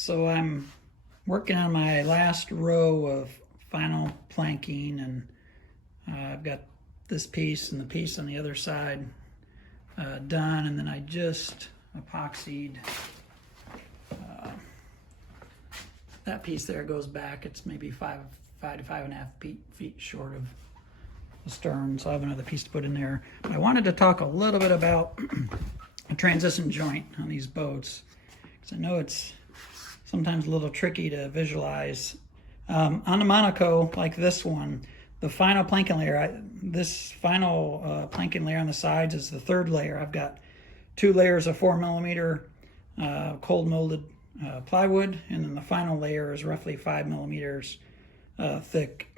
So I'm working on my last row of final planking, and I've got this piece and the piece on the other side done, and then I just epoxied that piece there. Goes back. It's maybe five to 5.5 feet short of the stern, so I have another piece to put in there. But I wanted to talk a little bit about a transition joint on these boats, because I know it's sometimes a little tricky to visualize. On the Monaco, like this one, the final planking layer, this final planking layer on the sides is the third layer. I've got 2 layers of 4mm cold molded plywood, and then the final layer is roughly 5mm thick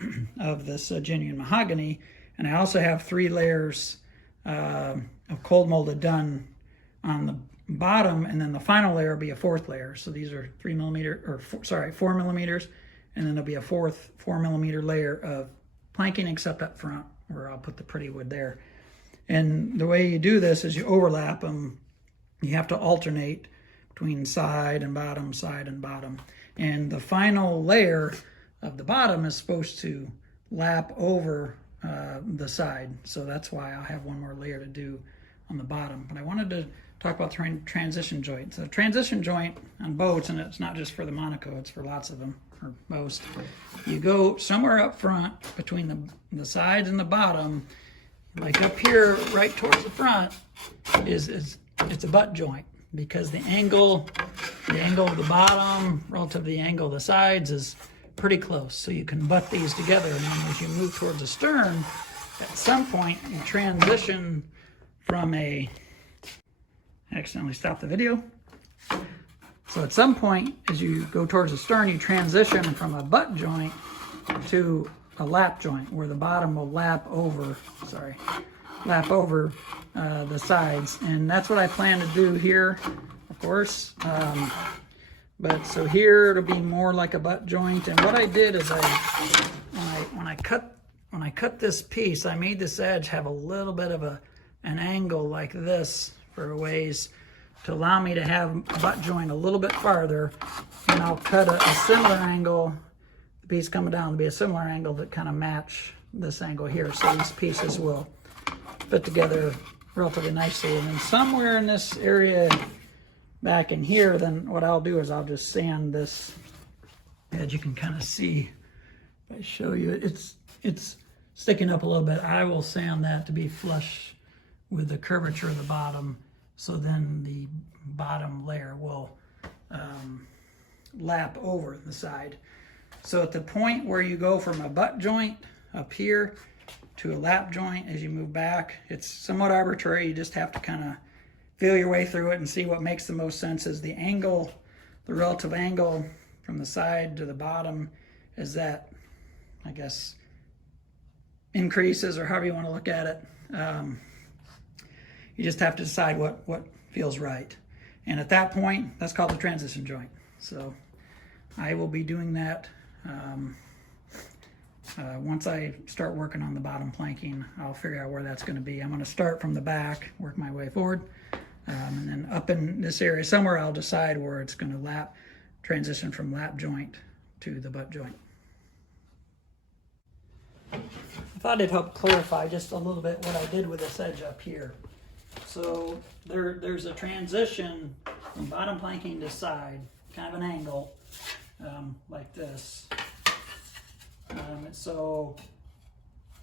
of this genuine mahogany. And I also have 3 layers of cold molded done on the bottom, and then the final layer will be a 4th layer. So these are 4mm, and then there'll be a 4mm layer of planking, except up front where I'll put the pretty wood there. And the way you do this is you overlap them. You have to alternate between side and bottom, side and bottom. And the final layer of the bottom is supposed to lap over the side. So that's why I'll have one more layer to do on the bottom. But I wanted to talk about transition joint. So transition joint on boats, and it's not just for the Monaco, it's for lots of them, or most. You go somewhere up front between the sides and the bottom, like up here right towards the front it's a butt joint, because the angle of the bottom relative to the angle of the sides is pretty close. So you can butt these together, and then as you move towards the stern, at some point you transition from I accidentally stopped the video. So at some point, as you go towards the stern, you transition from a butt joint to a lap joint, where the bottom will lap over the sides. And that's what I plan to do here, of course. But so here it'll be more like a butt joint. And what I did is when I cut this piece, I made this edge have a little bit of an angle like this for a ways to allow me to have a butt joint a little bit farther. And I'll cut a similar angle, the piece coming down will be a similar angle that kind of match this angle here. So these pieces will fit together relatively nicely. And then somewhere in this area back in here, then what I'll do is I'll just sand this edge. You can kind of see, if I show you, it's sticking up a little bit. I will sand that to be flush with the curvature of the bottom, so then the bottom layer will lap over the side. So at the point where you go from a butt joint up here to a lap joint, as you move back, it's somewhat arbitrary. You just have to kind of feel your way through it and see what makes the most sense. Is the angle, the relative angle from the side to the bottom, is that, I guess, increases, or however you want to look at it. You just have to decide what feels right. And at that point, that's called the transition joint. So I will be doing that once I start working on the bottom planking. I'll figure out where that's going to be. I'm going to start from the back, work my way forward, and then up in this area somewhere I'll decide where it's going to transition from lap joint to the butt joint. I thought it'd help clarify just a little bit what I did with this edge up here. So there's a transition from bottom planking to side, kind of an angle, like this. So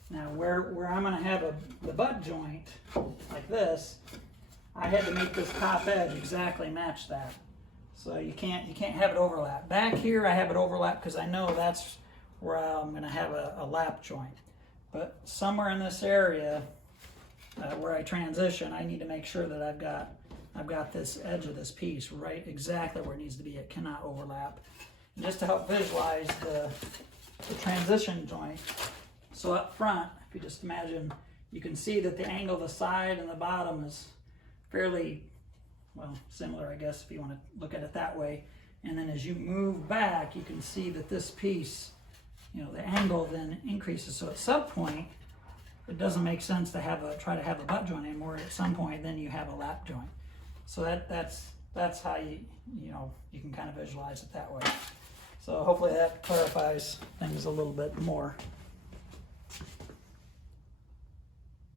now where I'm going to have the butt joint like this, I had to make this top edge exactly match that. So you can't have it overlap. Back here I have it overlap because I know that's where I'm going to have a lap joint. But somewhere in this area where I transition, I need to make sure that I've got this edge of this piece right exactly where it needs to be. It cannot overlap. And just to help visualize the transition joint, so up front, if you just imagine, you can see that the angle of the side and the bottom is fairly, well, similar, I guess, if you want to look at it that way. And then as you move back, you can see that this piece, the angle then increases. So at some point, it doesn't make sense to try to have a butt joint anymore. At some point, then you have a lap joint. So that's that's how you can kind of visualize it that way. So hopefully that clarifies things a little bit more.